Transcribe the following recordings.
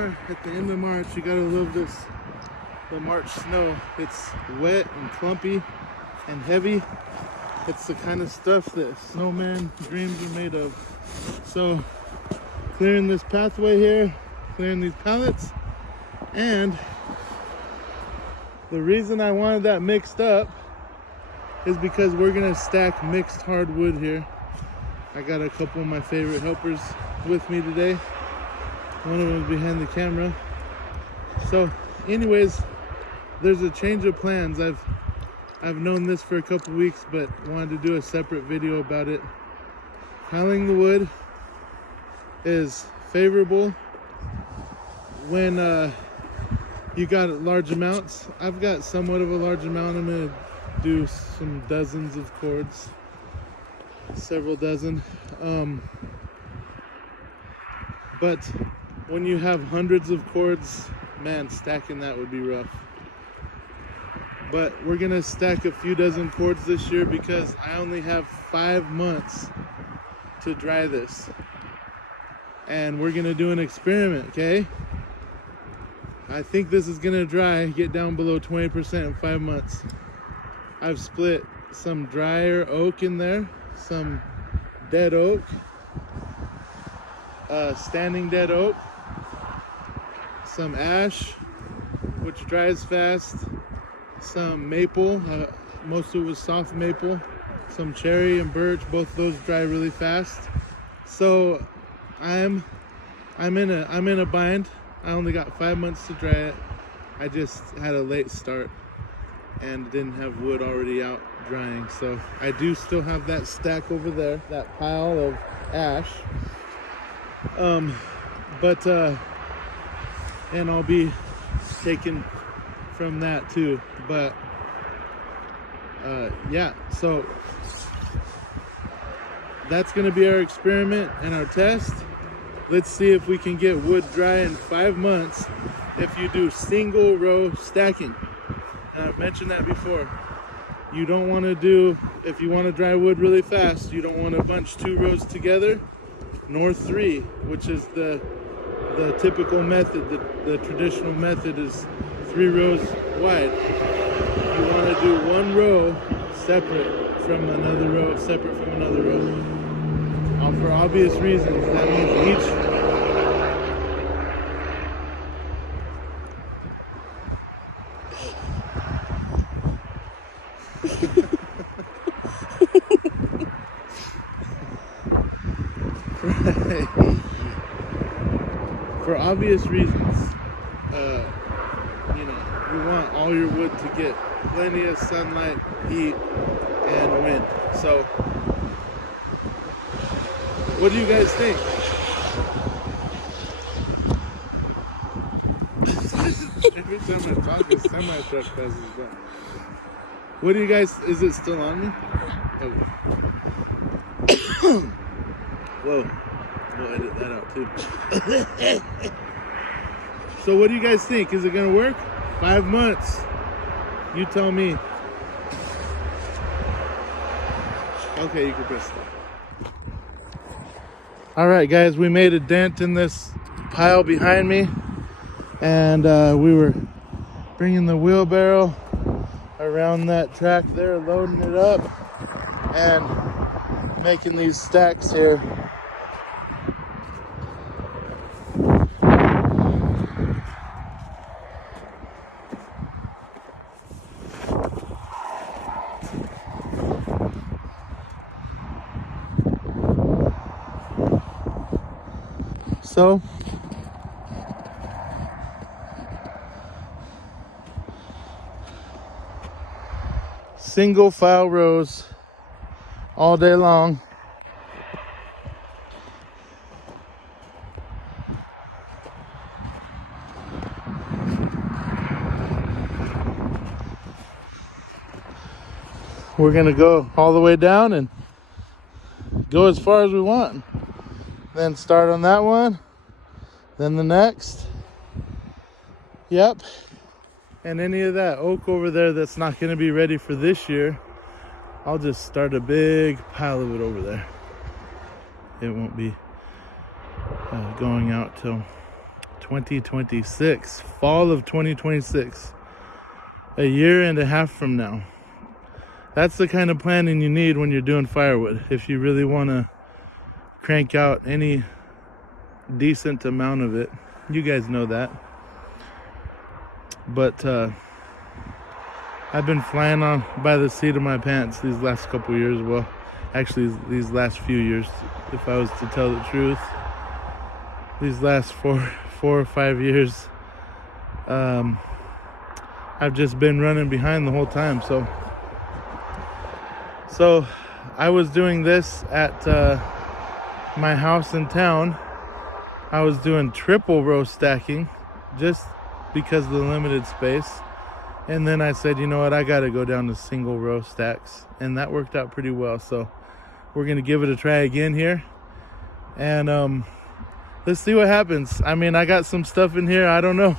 are at the end of March. You gotta love this, the March snow. It's wet and clumpy and heavy. It's the kind of stuff that snowman dreams are made of. So clearing this pathway here, clearing these pallets, and the reason I wanted that mixed up is because we're gonna stack mixed hardwood here. I got a couple of my favorite helpers with me today. One of them is behind the camera. So anyways, there's a change of plans. I've known this for a couple weeks, but wanted to do a separate video about it. Piling the wood is favorable when you got large amounts. I've got somewhat of a large amount. I'm gonna do some dozens of cords, several dozen. But when you have hundreds of cords, man, stacking that would be rough. But we're gonna stack a few dozen cords this year because I only have 5 months to dry this. And we're gonna do an experiment, okay? I think this is gonna dry, get down below 20% in 5 months. I've split some drier oak in there, some dead oak, standing dead oak, some ash, which dries fast, some maple, most of it was soft maple, some cherry and birch, both of those dry really fast. So I'm in a bind. I only got 5 months to dry it. I just had a late start and didn't have wood already out drying. So I do still have that stack over there, that pile of ash. And I'll be taking from that too. But yeah, so that's gonna be our experiment and our test. Let's see if we can get wood dry in 5 months if you do single row stacking. And I've mentioned that before. You don't want to do, if you want to dry wood really fast, you don't want to bunch 2 rows together, nor 3, which is the typical method. The traditional method is 3 rows wide. You want to do 1 row separate from another row, separate from another row. For obvious reasons, that means each for obvious reasons, you know, you want all your wood to get plenty of sunlight, heat, and wind. So what do you guys think? Every time I talk, a semi-truck passes by. What do you guys, is it still on me? Oh. Whoa, we'll edit that out too. So what do you guys think? Is it gonna work? 5 months. You tell me. Okay, you can press stop. All right, guys, we made a dent in this pile behind me, and we were bringing the wheelbarrow around that track there, loading it up and making these stacks here. So single file rows all day long. We're gonna go all the way down and go as far as we want. Then start on that one, then the next. Yep. And any of that oak over there that's not going to be ready for this year, I'll just start a big pile of it over there. It won't be going out till 2026, fall of 2026, a year and a half from now. That's the kind of planning you need when you're doing firewood, if you really want to crank out any decent amount of it. You guys know that. But I've been flying on by the seat of my pants these last couple years. Well, actually these last few years, if I was to tell the truth. These last four or 5 years, I've just been running behind the whole time. So I was doing this at my house in town. I was doing triple row stacking just because of the limited space. And then I said, you know what, I got to go down to single row stacks. And that worked out pretty well. So we're going to give it a try again here. And let's see what happens. I mean, I got some stuff in here. I don't know.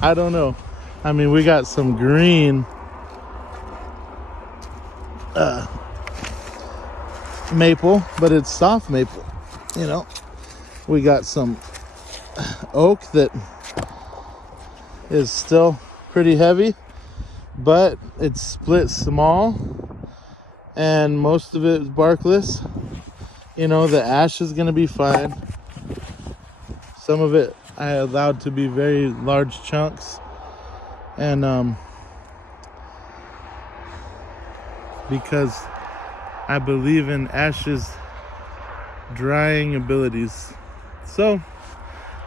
I don't know. I mean, we got some green maple, but it's soft maple, you know. We got some oak that is still pretty heavy, but it's split small and most of it is barkless. You know, the ash is going to be fine. Some of it I allowed to be very large chunks, and because I believe in ash's drying abilities. So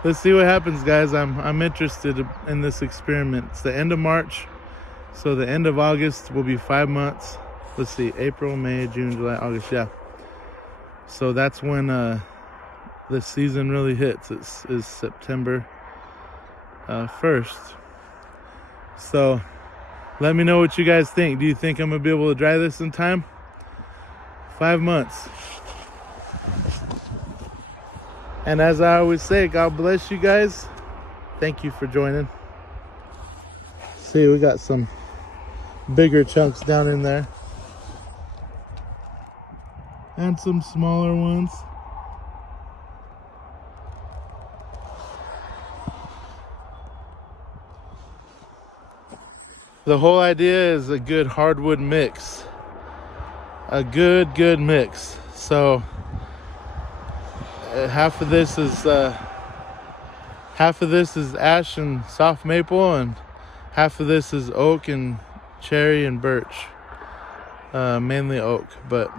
let's see what happens, guys. I'm interested in this experiment. It's the end of March, so the end of August will be 5 months. Let's see, April, May, June, July, August. Yeah, so that's when the season really hits. Is September 1st. So let me know what you guys think. Do you think I'm gonna be able to dry this in time? 5 months. And as I always say, God bless you guys. Thank you for joining. See, we got some bigger chunks down in there and some smaller ones. The whole idea is a good hardwood mix. A good mix. So half of this is ash and soft maple, and half of this is oak and cherry and birch. Mainly oak, but